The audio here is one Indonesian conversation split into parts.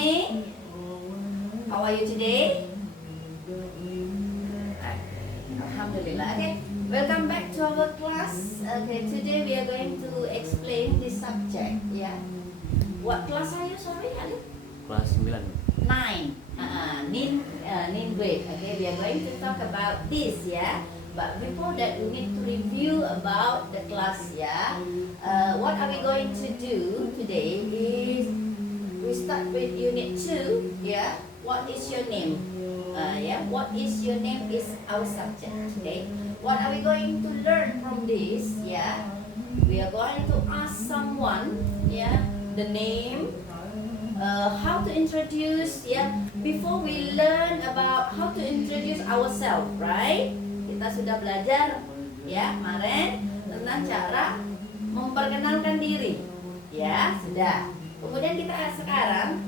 morning. How are you today? Alhamdulillah. Okay, welcome back to our class. Okay, today we are going to explain this subject. Yeah. What class are you? Sorry, Ali? Kelas 9. 9. Nin grade. Okay, we are going to talk about this. Yeah. But before that, we need to review about the class. Yeah. What are we going to do today is we start with unit 2. Yeah. What is your name? Yeah. What is your name is our subject. Okay. What are we going to learn from this? Yeah. We are going to ask someone. Yeah. The name. How to introduce. Yeah. Before we learn about how to introduce ourselves, right? Kita sudah belajar ya kemarin tentang cara memperkenalkan diri. Ya, sudah. Kemudian kita sekarang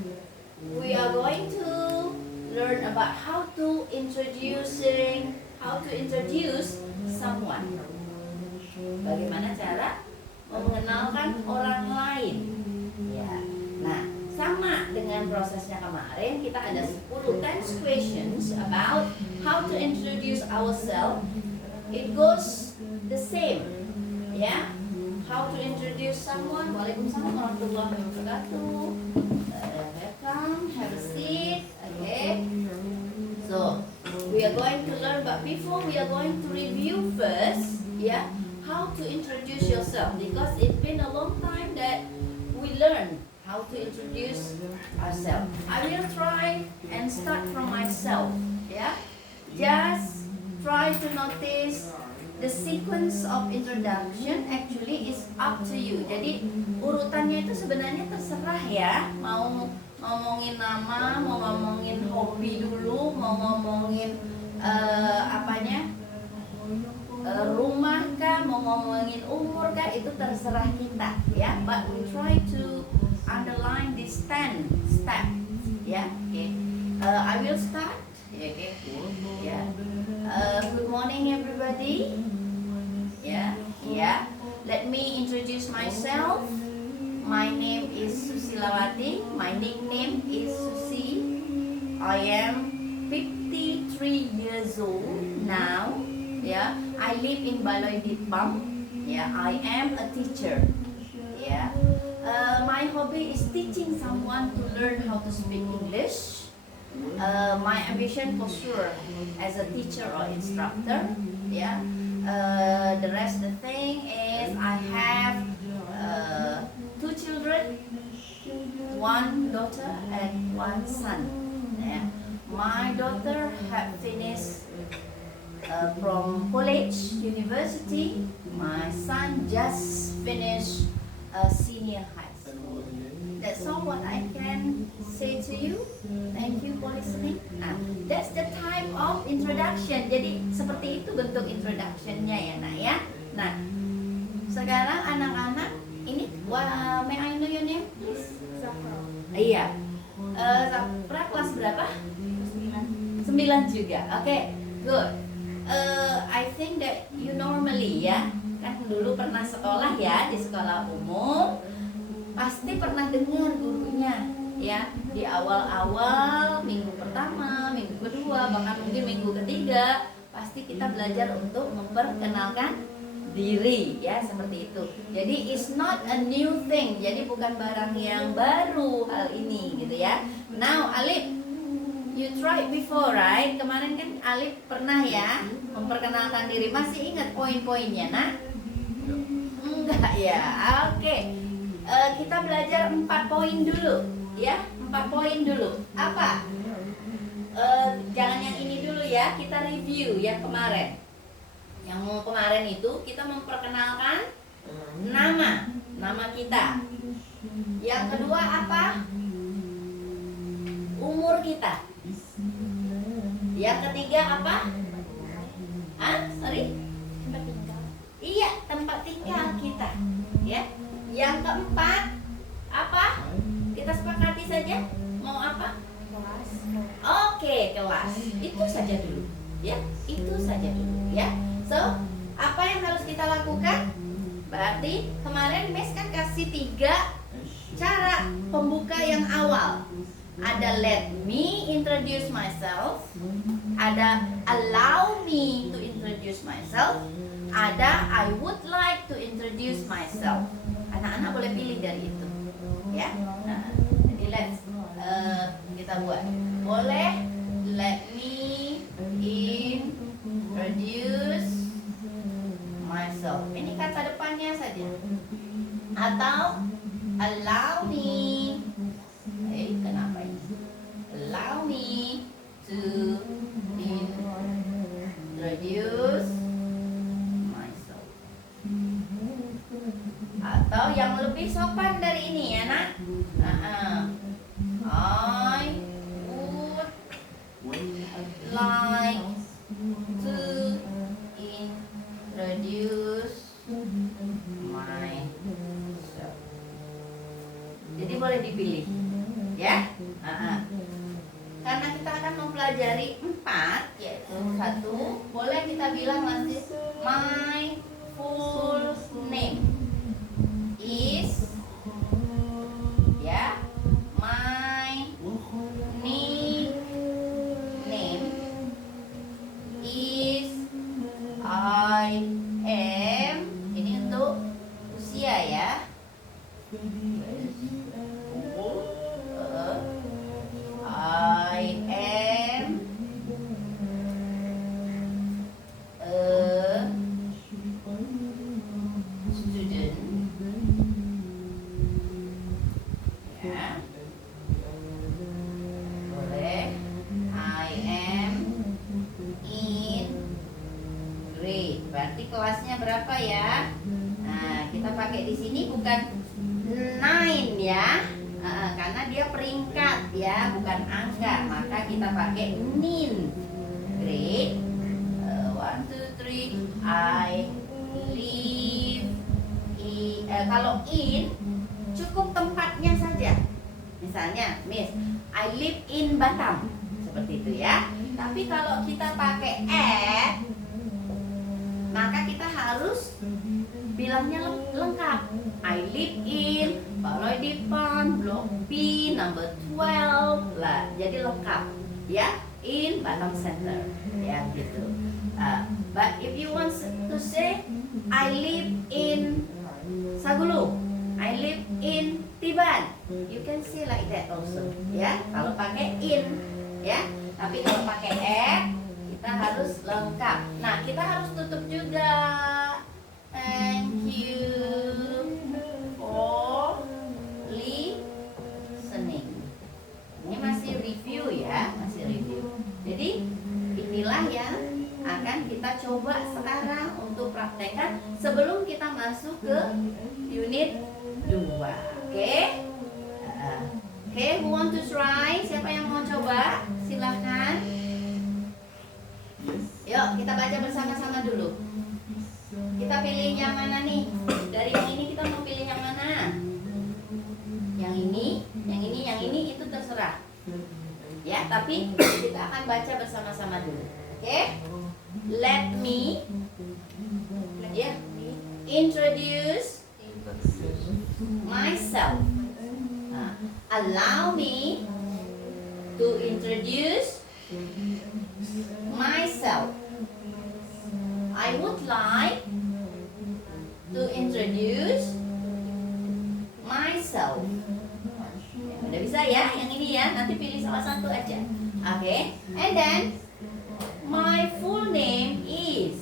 we are going to learn about how to introduce someone. Bagaimana cara mengenalkan orang lain. Ya. Nah, sama dengan prosesnya kemarin, kita ada 10 questions about how to introduce ourselves. It goes the same. Yeah. How to introduce someone. Waalaikumsalam warahmatullahi wabarakatuh. Welcome. Have a seat. Okay. So, we are going to learn, but before we are going to review first, yeah, how to introduce yourself, because it's been a long time that we learn how to introduce ourselves. I will try and start from myself. Yeah, just try to notice the sequence of introduction. Actually, is up to you. Jadi urutannya itu sebenarnya terserah ya. Mau ngomongin nama, mau ngomongin hobi dulu, mau ngomongin rumah kah, mau ngomongin umur kah, itu terserah kita ya. But we try to underline these 10 steps. Yeah, okay. I will start. Okay. Yeah. Good morning, everybody. Yeah. Yeah. Let me introduce myself. My name is Susilawati. My nickname is Susi. I am 53 years old now. Yeah. I live in Baloi Ditpam. Yeah. I am a teacher. Yeah. My hobby is teaching someone to learn how to speak English. My ambition for sure as a teacher or instructor. Yeah. The rest of the thing is I have 2 children, 1 daughter and 1 son. Yeah. My daughter have finished from college, university. My son just finished senior high school. That's all what I can say to you. Thank you for listening. Nah, that's the type of introduction. Jadi seperti itu bentuk introductionnya ya, Nak ya. Nah, sekarang anak-anak ini, may I know your name, please? Zafra. Iya. Zafra kelas berapa? 9 juga. Oke, good. I think that you normally ya, kan dulu pernah sekolah ya di sekolah umum, pasti pernah dengar gurunya ya di awal-awal minggu pertama, minggu kedua, bahkan mungkin minggu ketiga pasti kita belajar untuk memperkenalkan diri ya, seperti itu. Jadi it's not a new thing, jadi bukan barang yang baru hal ini gitu ya. Now Alif, you tried before right? Kemarin kan Alif pernah ya memperkenalkan diri, masih ingat poin-poinnya nak? Enggak ya, oke. Kita belajar 4 poin dulu ya, 4 poin dulu. Apa? Jangan yang ini dulu ya, kita review yang kemarin. Yang kemarin itu kita memperkenalkan nama kita. Yang kedua apa? Umur kita. Yang ketiga apa? Sorry? Tempat tinggal. Iya, tempat tinggal kita. Ya. Yang keempat apa? Kita sepakati saja. Mau apa? Kelas. Oke, kelas. Itu saja dulu. Ya, itu saja dulu. Ya. So, apa yang harus kita lakukan? Berarti kemarin Miss kan kasih 3 cara pembuka yang awal. Ada let me introduce myself, ada allow me to introduce myself, ada I would like to introduce myself. Anak-anak boleh pilih dari itu, ya. Nah, jadi let's kita buat. Boleh let me introduce myself. Ini kata depannya saja. Atau allow me. Kenapa ini? Allow me to introduce myself. Atau yang lebih sopan dari ini ya nak. I would like to introduce myself. Jadi boleh dipilih, ya. Karena kita akan mempelajari 4, yaitu 1, boleh kita bilang masih my full name is, ya, my nickname is, I am, ini untuk usia ya. I am a student. Ya. Boleh. I am in grade. Berarti kelasnya berapa ya? Nah, kita pakai di sini bukan 9 ya. Karena dia peringkat ya, bukan angka, maka kita pakai nin. Grade 1, 2, 3. I live in, kalau in cukup tempatnya saja. Misalnya, Miss, I live in Batam, seperti itu ya. Tapi kalau kita pakai at, maka kita harus bilangnya lengkap. I live in Baloi Dipan, Blok B, number 12 lah. Jadi lengkap ya, in Batam Center ya gitu. But if you want to say I live in Sagulu, I live in Tiban, you can say like that also ya. Kalau pakai in ya, tapi kalau pakai at kita harus lengkap. Nah, kita harus tutup juga. Thank you for listening. Ini masih review ya, masih review. Jadi inilah yang akan kita coba sekarang untuk praktekkan sebelum kita masuk ke unit 2. Oke? Oke, who want to try? Siapa yang mau coba? Silahkan. Yuk, kita baca bersama-sama dulu. Kita pilih yang mana nih? Dari yang ini kita mau pilih yang mana? Yang ini, yang ini itu terserah. Ya, tapi kita akan baca bersama-sama dulu. Oke? Let me introduce myself. Allow me to introduce myself. I would like to introduce myself. Udah bisa ya, yang ini ya. Nanti pilih salah satu aja. Oke. And then my full name is.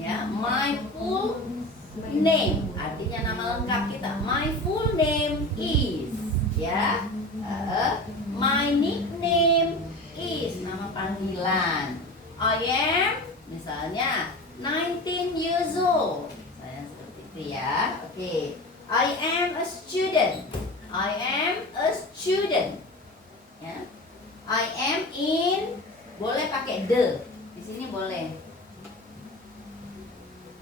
Ya, my full name. Artinya nama lengkap kita. My full name is. Ya. My nickname is. Nama panggilan. I am, misalnya 19 years old. Misalnya seperti itu ya. Oke. I am a student. I am a student. Ya. I am in, boleh pakai the. Di sini boleh.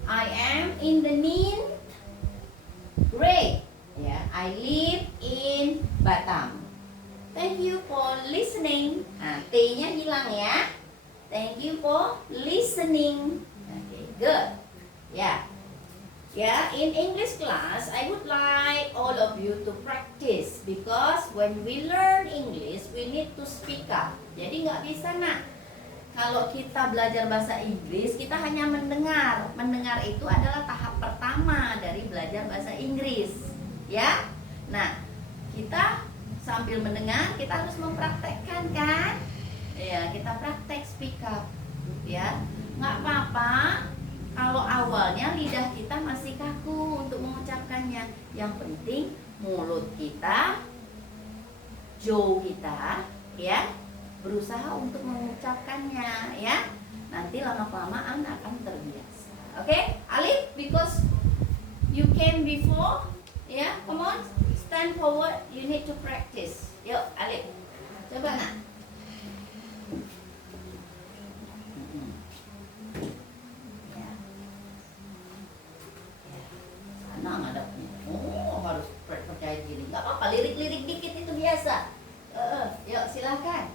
I am in the ninth grade. Ya, I live in Batam. Thank you for listening. Nah, T-nya hilang ya. Thank you for listening. Okay, good. Ya. Yeah, in English class, I would like all of you to practice because when we learn English, we need to speak up. Jadi nggak bisa nak, kalau kita belajar bahasa Inggris, kita hanya mendengar. Mendengar itu adalah tahap pertama dari belajar bahasa Inggris, ya. Nah, kita sambil mendengar, kita harus mempraktekkan kan? Ya, kita praktek speak up, ya. Nggak apa-apa. Kalau awalnya lidah kita masih kaku untuk mengucapkannya, yang penting mulut kita, jaw kita, ya, berusaha untuk mengucapkannya, ya. Nanti lama-kelamaan akan terbiasa. Oke, Alif, because you came before, ya, come on, stand forward. You need to practice. Yuk, Alif, coba nak. Nah, ada harus percaya diri. Nggak apa-apa, lirik-lirik dikit itu biasa. Yuk silakan.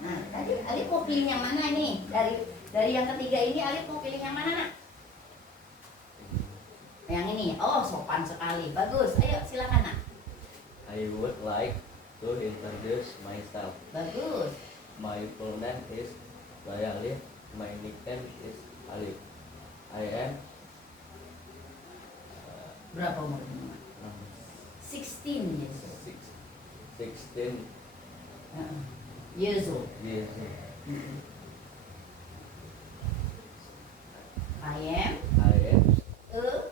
Nah, tadi Alif mau pilih yang mana nih? Dari yang ketiga ini Alif mau pilih yang mana nak? Yang ini. Oh, sopan sekali. Bagus. Ayo silakan nak. I would like to introduce myself. Bagus. My full name is Alif. My nickname is Alif. I am Berapa umurnya? 16 years old. 16 Years old. years I am I am a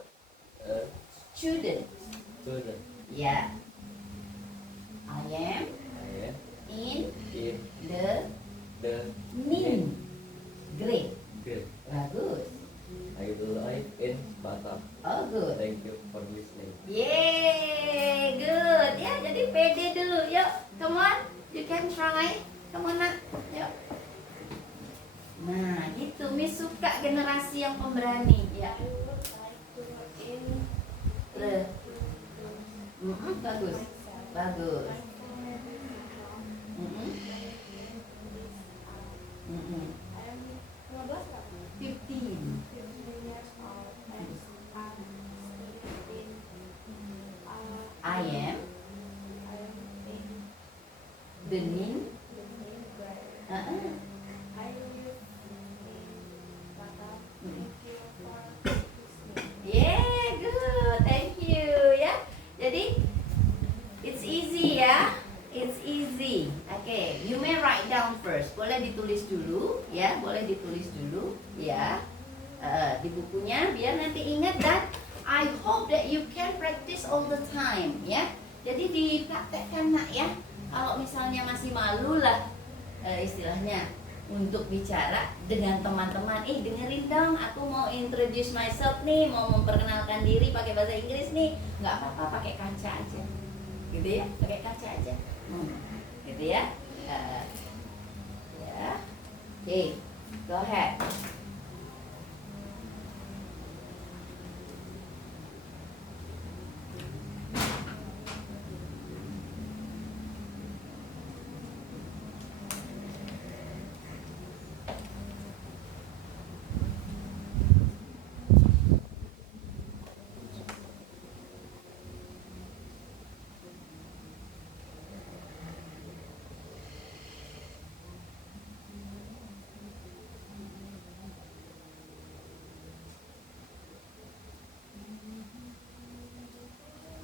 a student. student. Yeah. I am I am in in the the nin grade. grade. Bagus. I live in Batam. Oh, good. Thank you for listening. Yeay, good. Ya, jadi pede dulu. Yuk, come on. You can try. Come on, nak. Yuk. Nah, gitu. Miss suka generasi yang pemberani. Ya. Bagus. Bagus. Mm-mm. 15. I am the nin. Yeah, good. Thank you. Ya. Jadi it's easy ya. It's easy. Okay, you may write down first. Boleh ditulis dulu, ya. Boleh ditulis dulu, ya. Di bukunya biar nanti ingat, dan I hope that you can practice all the time, ya. Jadi dipraktekkan nak ya. Kalau misalnya masih malu lah, istilahnya untuk bicara dengan teman-teman, dengerin dong, aku mau introduce myself nih, mau memperkenalkan diri pakai bahasa Inggris nih, nggak apa-apa, pakai kaca aja, gitu ya, pakai kaca aja, gitu ya, ya, oke, go ahead.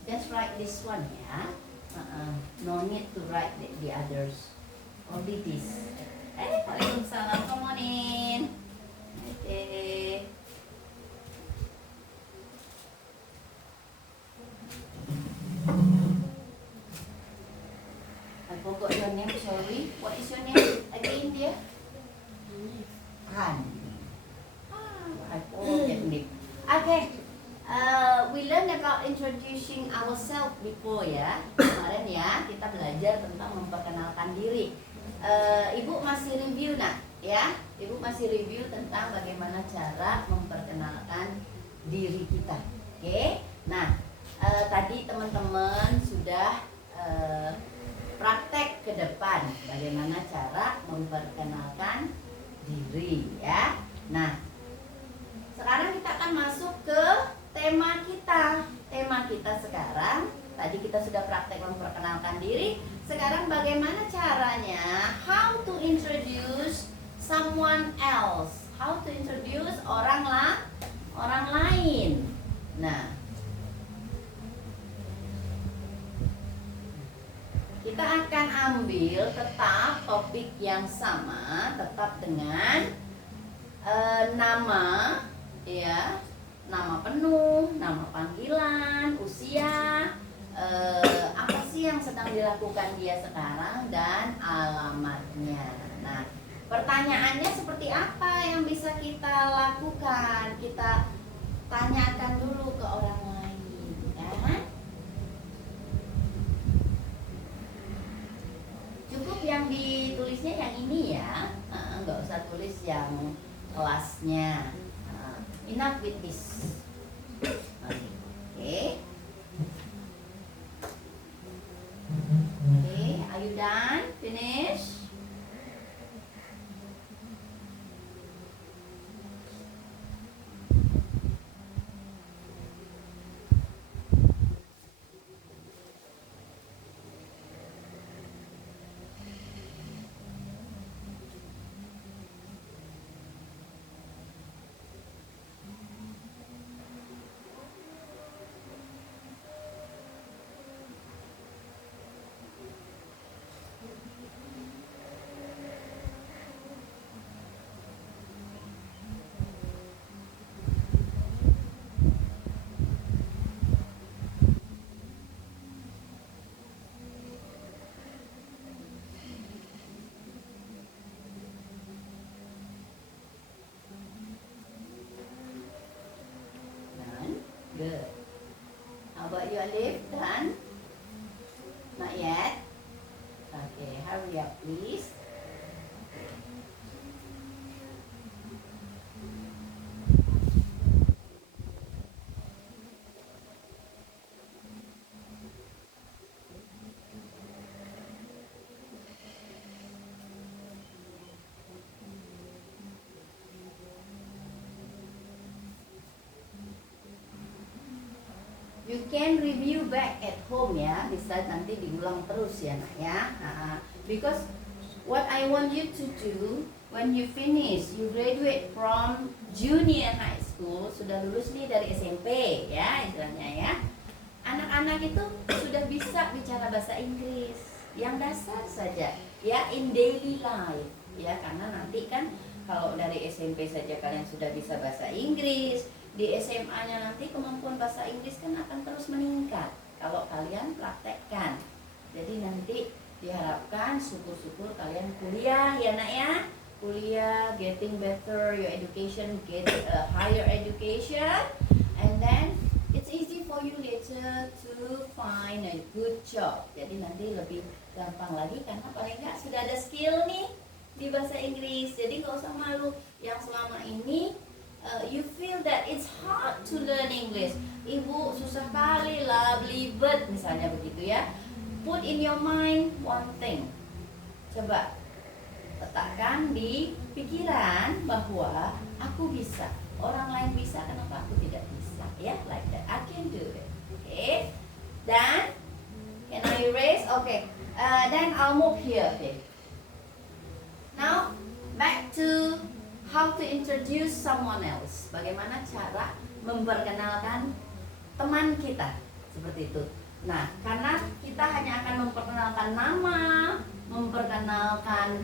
Just write this one ya. No need to write the others. Only this. Waalaikumsalam. Come on in. Okay. I forgot your name. Sorry. What is your name again, dear? Han. I forgot your name. Okay. We learn about introducing ourselves before ya. Kemarin ya kita belajar tentang memperkenalkan diri. Ibu masih review nak ya. Ibu masih review tentang bagaimana cara memperkenalkan diri kita. Oke. Nah, tadi teman-teman sudah praktek ke depan bagaimana cara memperkenalkan diri ya. Nah, sekarang kita akan masuk ke tema kita sekarang. Tadi kita sudah praktek memperkenalkan diri. Sekarang bagaimana caranya? How to introduce someone else? How to introduce orang lain? Nah, kita akan ambil tetap topik yang sama, tetap dengan nama, ya, nama penuh, nama panggilan, usia, apa sih yang sedang dilakukan dia sekarang, dan alamatnya. Nah, pertanyaannya seperti apa yang bisa kita lakukan? Kita tanyakan dulu ke orang lain, kan? Cukup yang ditulisnya yang ini ya, nggak usah tulis yang kelasnya. Enough with this. Okay. Okay, are you done? Finish? Good. How about you, Alif? Done? Not yet? Okay, hurry up, please. You can review back at home ya, bisa nanti diulang terus ya nak ya. Because what I want you to do when you finish, you graduate from junior high school, sudah lulus nih dari SMP ya istilahnya ya. Anak-anak itu sudah bisa bicara bahasa Inggris yang dasar saja ya, in daily life ya, karena nanti kan kalau dari SMP saja kalian sudah bisa bahasa Inggris, di SMA-nya nanti kemampuan bahasa Inggris kan akan terus meningkat kalau kalian praktekkan. Jadi nanti diharapkan syukur-syukur kalian kuliah ya nak ya, kuliah, getting better your education, get a higher education, and then it's easy for you later to find a good job. Jadi nanti lebih gampang lagi karena paling nggak sudah ada skill nih di bahasa Inggris. Jadi nggak usah malu yang selama ini you feel that it's hard to learn English. Ibu susah kali lah, belibet misalnya begitu ya. Put in your mind one thing. Coba letakkan di pikiran bahwa aku bisa, orang lain bisa, kenapa aku tidak bisa? Ya, like that. I can do it. Okay. Dan can I erase? Okay. Then I'll move here. Okay. Now back to how to introduce someone else. Bagaimana cara memperkenalkan teman kita, seperti itu. Nah, karena kita hanya akan memperkenalkan nama, memperkenalkan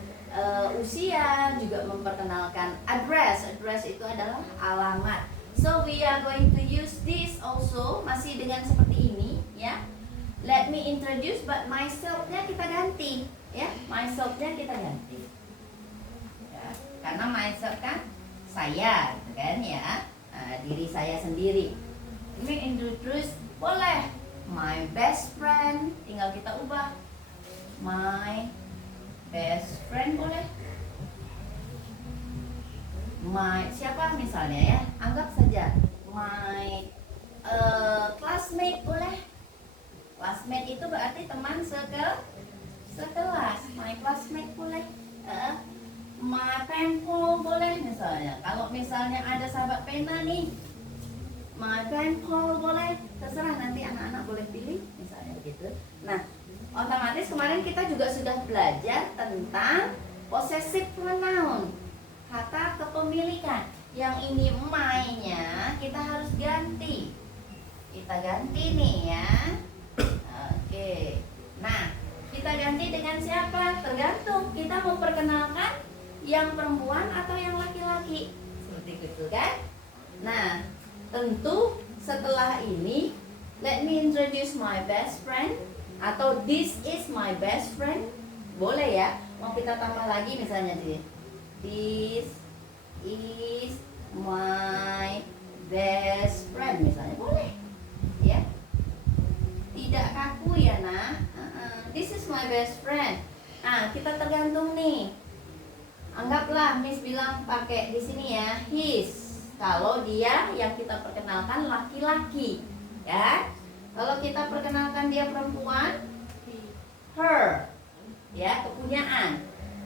usia, juga memperkenalkan address. Address itu adalah alamat. So we are going to use this also, masih dengan seperti ini, ya. Let me introduce, but myself-nya kita ganti, ya. Myself-nya kita ganti. Karena myself kan saya, gitu kan ya, diri saya sendiri. Ini introduce boleh, my best friend, tinggal kita ubah, my best friend boleh, my siapa misalnya ya, anggap saja my classmate boleh. Classmate itu berarti teman sekelas, my classmate boleh. My pen pal boleh misalnya. Kalau misalnya ada sahabat pena nih, my pen pal boleh. Terserah nanti anak misalnya gitu. Nah, otomatis kemarin kita juga sudah belajar tentang possessive pronoun, kata kepemilikan. Yang ini my-nya kita harus ganti. Kita ganti nih ya. Oke. Nah, kita ganti dengan siapa? Tergantung kita mau perkenalkan yang perempuan atau yang laki-laki. Seperti itu kan? Nah, tentu setelah ini let me introduce my best friend atau this is my best friend. Boleh ya? Mau kita tambah lagi misalnya di this is my best friend misalnya. Boleh. Ya. Tidak kaku ya, Nak. This is my best friend. Nah, kita tergantung nih. Anggaplah Miss bilang pakai di sini ya, his. Kalau dia yang kita perkenalkan laki-laki, ya. Kalau kita perkenalkan dia perempuan, her. Ya, kepunyaan.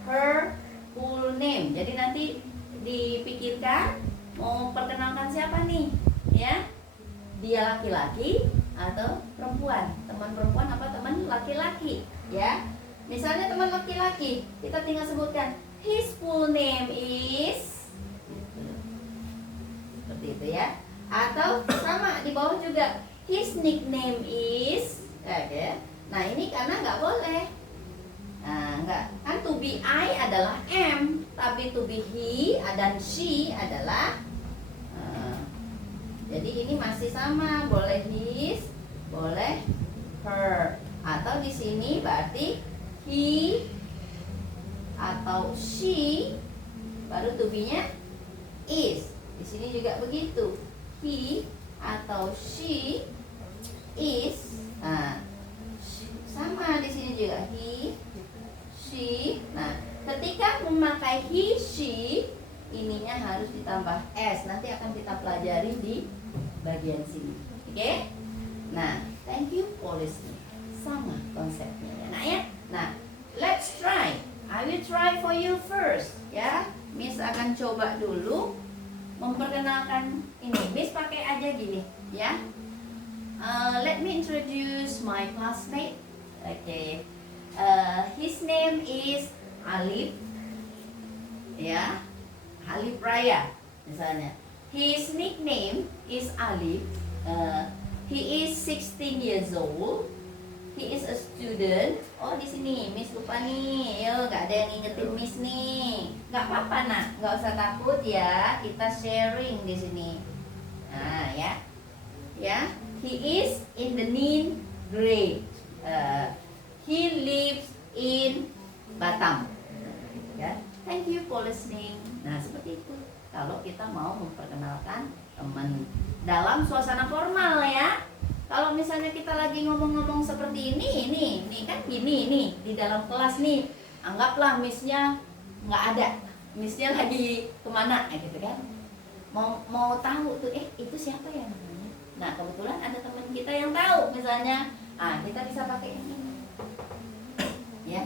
Her full name. Jadi nanti dipikirkan mau perkenalkan siapa nih, ya? Dia laki-laki atau perempuan, teman perempuan apa teman laki-laki, ya. Misalnya teman laki-laki, kita tinggal sebutkan his full name is, seperti itu ya. Atau sama di bawah juga his nickname is, oke. Nah ini karena nggak boleh, nah nggak kan to be I adalah am, tapi to be he dan she adalah jadi ini masih sama, boleh his, boleh her. Atau di sini berarti he atau she, baru to be-nya is. Di sini juga begitu. He atau she is. Nah, sama di sini juga he, she. Nah, ketika memakai he, she, ininya harus ditambah s. Nanti akan kita pelajari di bagian sini. Oke? Nah, thank you for listening. Sama konsepnya ya, Nak ya. Nah, let's try. I will try for you first, ya. Miss akan coba dulu memperkenalkan ini. Miss pakai aja gini, ya. Let me introduce my classmate. Okay. His name is Alif. Ya. Alif Raya misalnya. His nickname is Alif. He is 16 years old. He is a student. Oh di sini Miss lupa nih. Yo nggak ada yang ngingetin Miss nih. Nggak apa-apa Nak, nggak usah takut ya. Kita sharing di sini. Nah ya, ya. He is in the ninth grade. He lives in Batam. Ya. Thank you for listening. Nah seperti itu. Kalau kita mau memperkenalkan teman dalam suasana formal ya. Kalau misalnya kita lagi ngomong-ngomong seperti ini kan gini nih di dalam kelas nih, anggaplah missnya nggak ada, missnya lagi kemana gitu kan? Mau tahu tuh itu siapa ya namanya? Nah kebetulan ada teman kita yang tahu misalnya, kita bisa pakai yang ini, ya.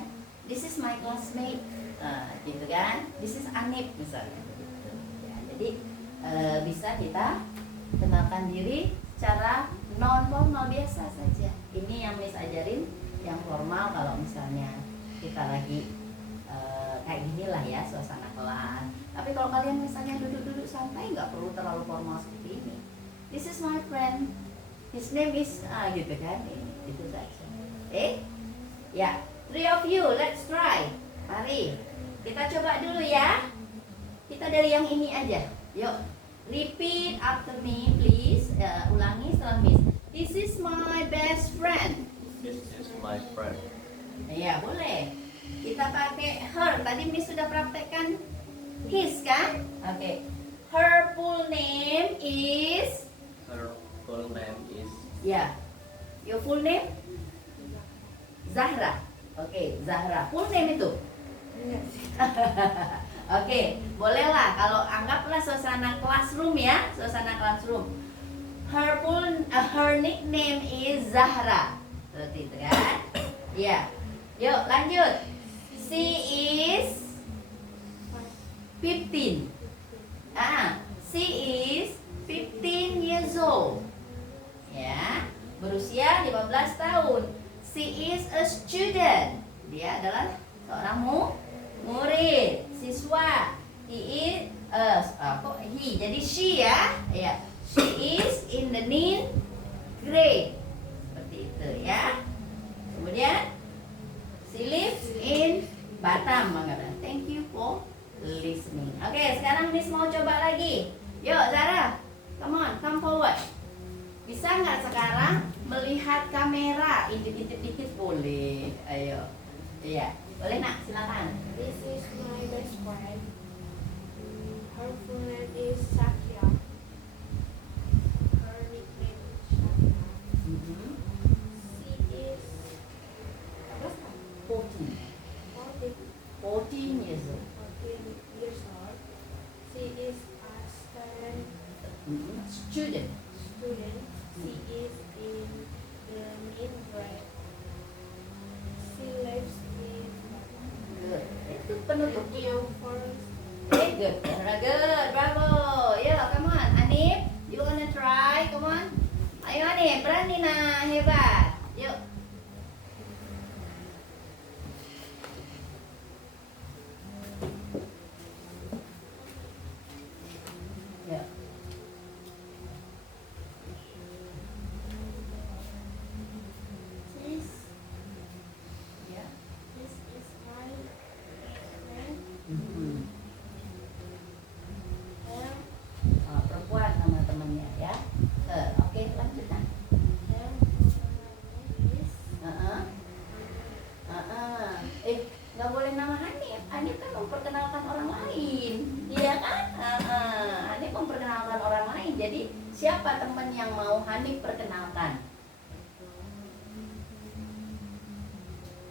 This is my classmate, gitu kan? This is Anip misalnya. Jadi bisa kita kenalkan diri secara non formal biasa saja. Ini yang Miss ajarin yang formal kalau misalnya kita lagi kayak gini lah ya suasana kelas. Tapi kalau kalian misalnya duduk-duduk santai nggak perlu terlalu formal seperti ini. This is my friend. His name is gitu kan? Itu saja. Ya, 3 of you, let's try. Mari kita coba dulu ya. Kita dari yang ini aja. Yuk, repeat after me, please. Ulangi setelah Miss. This is my best friend. This is my friend. Ya, boleh. Kita pakai her. Tadi Miss sudah praktekkan his kan? Oke. Her full name is. Her full name is. Ya. Your full name? Zahra. Oke, Zahra. Full name itu? Oke, bolehlah kalau anggaplah suasana classroom ya, suasana classroom. Her nickname is Zahra. Seperti itu kan? Ya. Yuk, lanjut. She is 15. She is 15 years old. Ya, berusia berusia 15 tahun. She is a student. Dia adalah seorang murid, siswa. He is he. Jadi she ya. Ya. She is in the ninth grade. Seperti itu ya. Kemudian she lives in Batam, mengatakan. Thank you for listening. Oke, sekarang Miss mau coba lagi. Yuk, Zara. Come on, come forward. Bisa nggak sekarang melihat kamera? Intip-intip dikit boleh. Ayo. Iya, boleh nak, silakan. This is my best friend. Her full name is Sakya. Her nickname is Sakya. She is 14. 14 years old. 14 years old. She is a Student. student. She is in the ninth grade. She lives in Good. Itu penutupnya. Tokyo Forest. Very good. Very good. Bravo. Yo, come on. Anip, you wanna try? Come on. Ayo Anip, berani nah, hebat. Yuk. Yuk. This, Ya. this is my friend. Mhm. Her, Oh, perempuan sama temennya ya. Oke, lanjut nah. her name is Heeh. Nggak boleh nama Hanif. Hanif kan memperkenalkan orang lain, iya kan? Hanif memperkenalkan orang lain. Jadi siapa teman yang mau Hanif perkenalkan?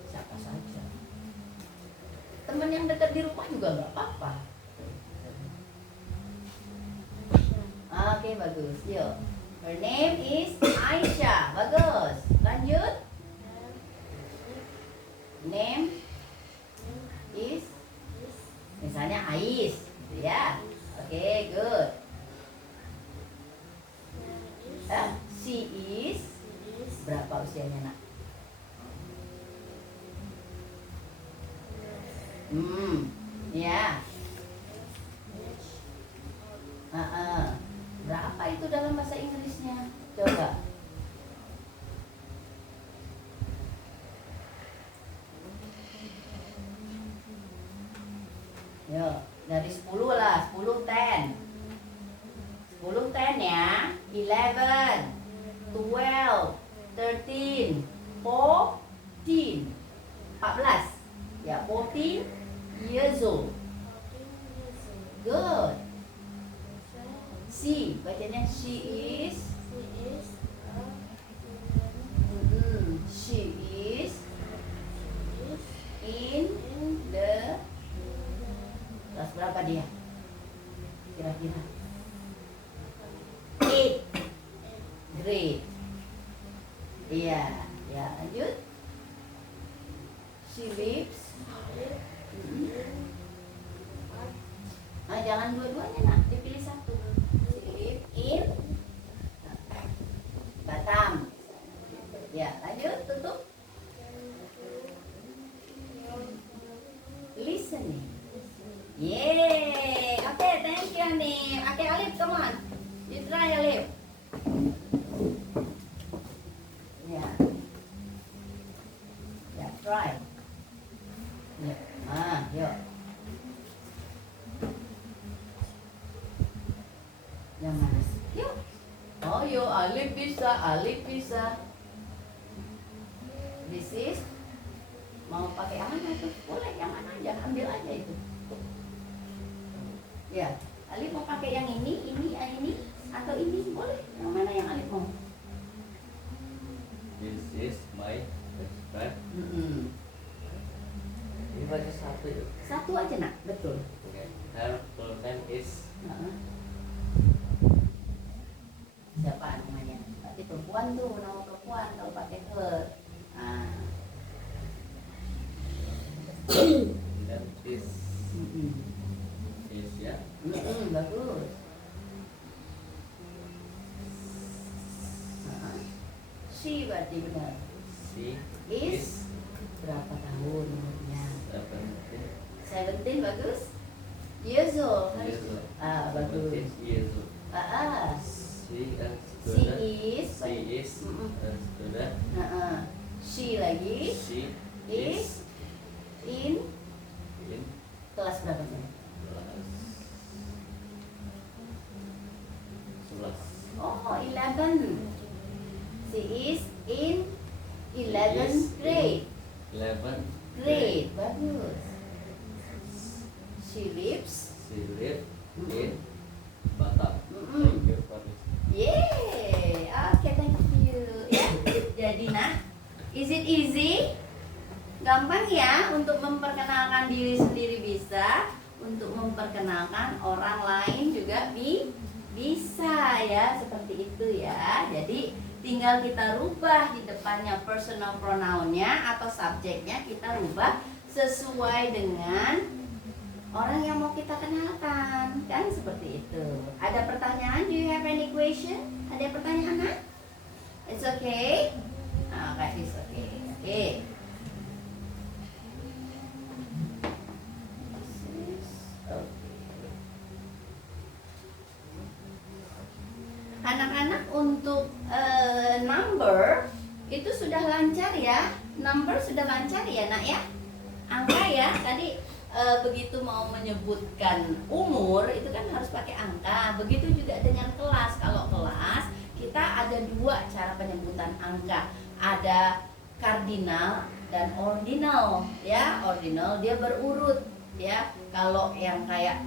Siapa saja. Teman yang dekat di rumah juga nggak apa-apa. Oke, bagus. Yuk. Her name is Aisyah. Bagus. Lanjut. Name is misalnya Ais, gitu ya. Oke, good. She is berapa usianya nak? Ya. Berapa itu dalam bahasa Inggrisnya? Coba. Yo, dari 10 lah, 10 10. 10 10 ya. 11, 12, 13, 14. 14. Ya, 14 years old. Good. She, bacanya she is. She is in the kelas berapa dia? Kira-kira 8 grade. Iya, ya lanjut. She lives. Jangan dua-duanya nak, dipilih satu. She lives in Batam. Ya, lanjut, tutup. Listening. Yeay. Oke, thank you Anip. Oke, Alif, come on. You try Alif. Ya. Ya, try. Ya. Yuk. Yang mana? Yuk. Oh, yuk, Alif bisa, Alif bisa. This is mau pakai yang mana tuh? Boleh yang mana aja, ambil aja itu. Ya, Alif mau pakai yang ini, atau ini boleh. Yang mana yang Alif mau? This is my best friend. Ini baca satu ya. Satu aja nak, betul. Oke. Her full name is Siapa namanya? Berarti perempuan tuh, nama perempuan kalau pakai her. dan is ya. Bagus. She berarti benar. She Is berapa tahun umurnya? 17 17 bagus. Years old. years old. Bagus. 17 years old. She a She student. is. She is a student. She lagi She is in in kelas berapa sih? kelas 11. Oh, 11. She is in 11th Is grade. 11 Grade, bagus. She lives. She live in Batam. Mm-mm. Thank you for this. Yeay, oke thank you. Ya, jadi nah, is it easy? Gampang ya untuk memperkenalkan diri sendiri bisa, untuk memperkenalkan orang lain juga bisa ya, seperti itu ya. Jadi tinggal kita rubah di depannya personal pronounnya atau subjeknya, kita rubah sesuai dengan orang yang mau kita kenalkan, kan seperti itu. Ada pertanyaan? Do you have any question? Ada pertanyaan? Nah? It's okay. Okay, it's okay. Okay. Anak-anak untuk number itu sudah lancar ya. Number sudah lancar ya nak ya. Angka ya tadi begitu mau menyebutkan umur itu kan harus pakai angka. Begitu juga dengan kelas. Kalau kelas kita ada dua cara penyebutan angka. Ada kardinal dan ordinal ya. Ordinal dia berurut ya. Kalau yang kayak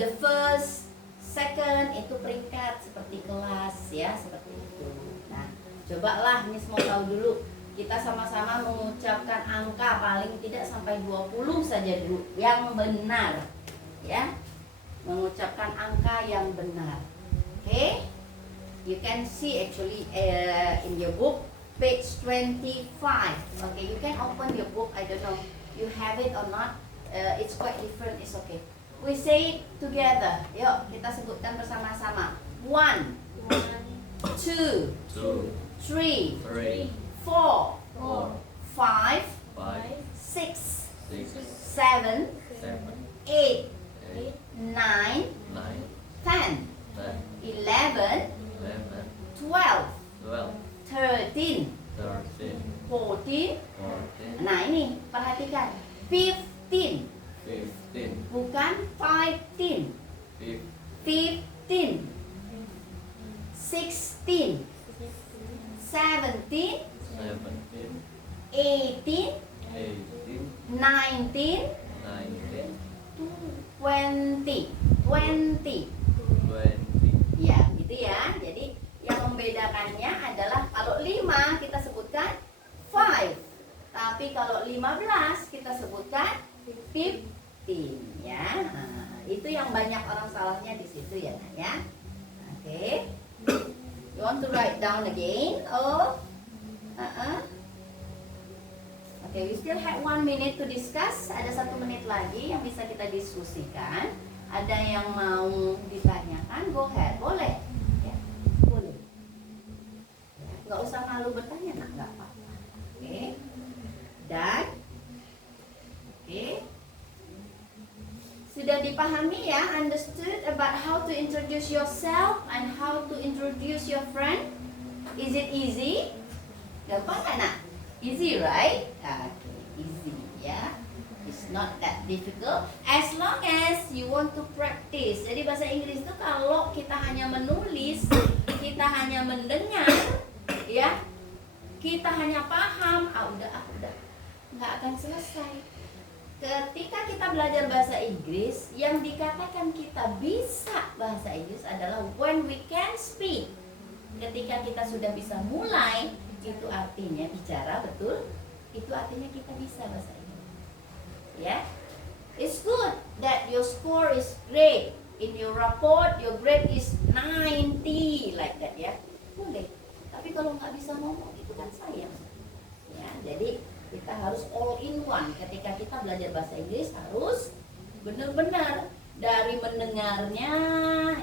the first, second itu peringkat seperti kelas ya, seperti itu. Nah, cobalah Miss mau tahu dulu. Kita sama-sama mengucapkan angka paling tidak sampai 20 saja dulu yang benar. Ya. Mengucapkan angka yang benar. Okay? You can see actually in your book page 25. Okay, you can open your book. I don't know you have it or not. It's quite different. It's okay. We say it together. Yuk, kita sebutkan bersama-sama. 1, 2, 3, 4, 5, 6, 7, 8, 9, 10, 11, 12, 13, 14. Nah ini perhatikan 15, bukan 15, 15, 16, 17, 18, 19, 20. Ya, gitu ya. Jadi yang membedakannya adalah kalau 5 kita sebutkan 5. Tapi kalau 15 kita sebutkan 15 ya. Nah, itu yang banyak orang salahnya di situ ya, Nak ya. Oke. You want to write down again? Oh. Oke, we still have 1 minute to discuss. Ada 1 menit lagi yang bisa kita diskusikan. Ada yang mau ditanyakan? Go ahead, boleh. Ya, boleh. Ya, nggak usah malu bertanya, Nak, nggak apa-apa. Oke. Dan oke. Sudah dipahami ya, understood about how to introduce yourself and how to introduce your friend? Is it easy? Gampang kan, Nak? Easy, right? Okay, easy ya. It's not that difficult as long as you want to practice. Jadi bahasa Inggris itu kalau kita hanya menulis, kita hanya mendengar, ya, kita hanya paham, udah, nggak akan selesai. Ketika kita belajar bahasa Inggris, yang dikatakan kita bisa bahasa Inggris adalah when we can speak. Ketika kita sudah bisa mulai, itu artinya bicara, betul? Itu artinya kita bisa bahasa Inggris. Ya, it's good that your score is great. In your report, your grade is 90 like that ya. Boleh. Tapi kalau nggak bisa ngomong itu kan sayang. Ya, jadi kita harus all in one. Ketika kita belajar bahasa Inggris harus benar-benar dari mendengarnya,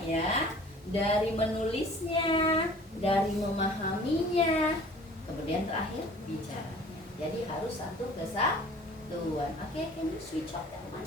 ya, dari menulisnya, dari memahaminya, Yang terakhir bicaranya. Jadi harus satu kesatuan. Oke, can you switch off that one?